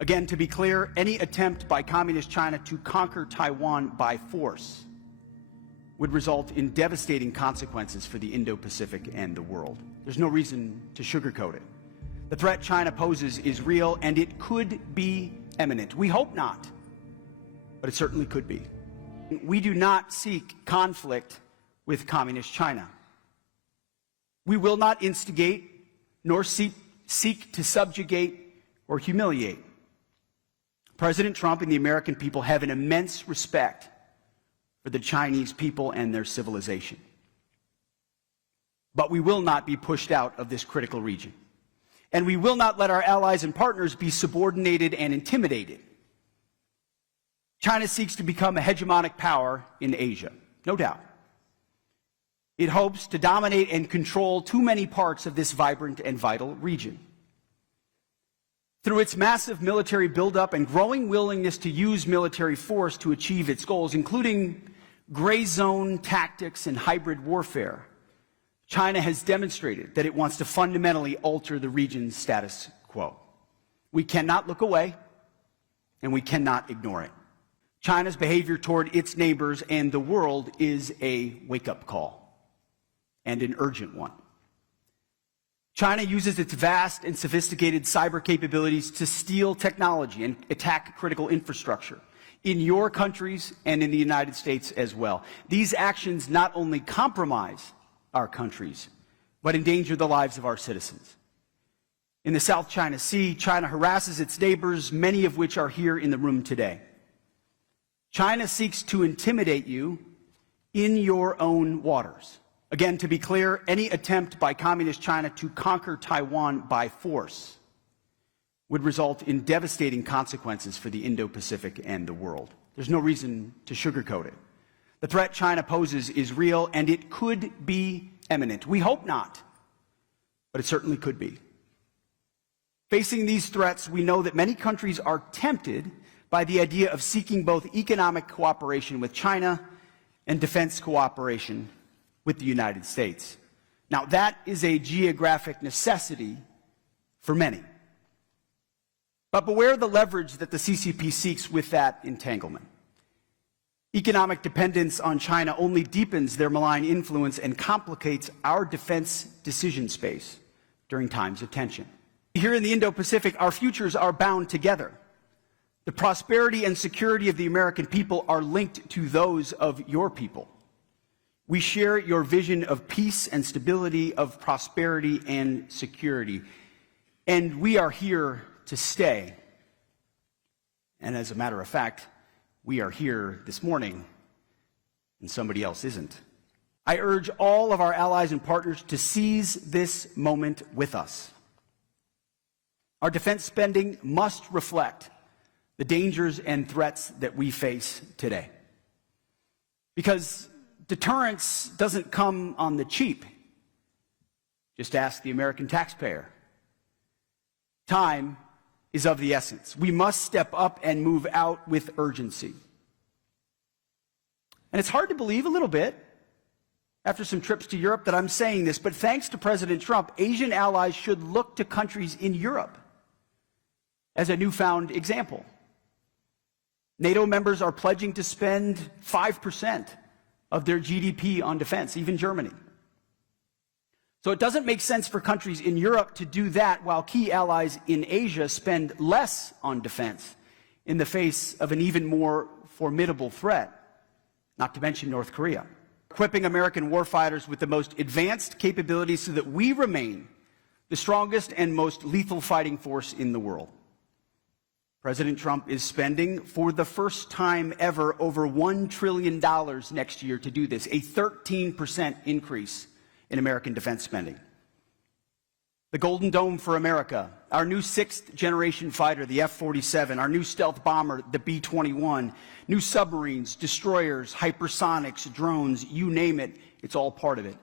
Again, to be clear, any attempt by Communist China to conquer Taiwan by force would result in devastating consequences for the Indo-Pacific and the world. There's no reason to sugarcoat it. The threat China poses is real, and it could be imminent. We hope not, but it certainly could be. We do not seek conflict with Communist China. We will not instigate nor seek to subjugate or humiliate. President Trump and the American people have an immense respect for the Chinese people and their civilization. But we will not be pushed out of this critical region. And we will not let our allies and partners be subordinated and intimidated. China seeks to become a hegemonic power in Asia, no doubt. It hopes to dominate and control too many parts of this vibrant and vital region. Through its massive military buildup and growing willingness to use military force to achieve its goals, including gray zone tactics and hybrid warfare, China has demonstrated that it wants to fundamentally alter the region's status quo. We cannot look away, and we cannot ignore it. China's behavior toward its neighbors and the world is a wake-up call, and an urgent one. China uses its vast and sophisticated cyber capabilities to steal technology and attack critical infrastructure in your countries and in the United States as well. These actions not only compromise our countries, but endanger the lives of our citizens. In the South China Sea, China harasses its neighbors, many of which are here in the room today. China seeks to intimidate you in your own waters. Again, to be clear, any attempt by Communist China to conquer Taiwan by force would result in devastating consequences for the Indo-Pacific and the world. There's no reason to sugarcoat it. The threat China poses is real, and it could be imminent. We hope not, but it certainly could be. Facing these threats, we know that many countries are tempted by the idea of seeking both economic cooperation with China and defense cooperation with the United States. Now, that is a geographic necessity for many. But beware the leverage that the CCP seeks with that entanglement. Economic dependence on China only deepens their malign influence and complicates our defense decision space during times of tension. Here in the Indo-Pacific, our futures are bound together. The prosperity and security of the American people are linked to those of your people. We share your vision of peace and stability, of prosperity and security. And we are here to stay. And as a matter of fact, we are here this morning, and somebody else isn't. I urge all of our allies and partners to seize this moment with us. Our defense spending must reflect the dangers and threats that we face today. Because deterrence doesn't come on the cheap. Just ask the American taxpayer. Time is of the essence. We must step up and move out with urgency. And it's hard to believe a little bit, after some trips to Europe, that I'm saying this, but thanks to President Trump, Asian allies should look to countries in Europe as a newfound example. NATO members are pledging to spend 5% of their GDP on defense, even Germany. So it doesn't make sense for countries in Europe to do that while key allies in Asia spend less on defense in the face of an even more formidable threat, not to mention North Korea. Equipping American warfighters with the most advanced capabilities so that we remain the strongest and most lethal fighting force in the world. President Trump is spending, for the first time ever, over $1 trillion next year to do this, a 13% increase in American defense spending. The Golden Dome for America, our new sixth-generation fighter, the F-47, our new stealth bomber, the B-21, new submarines, destroyers, hypersonics, drones, you name it, it's all part of it.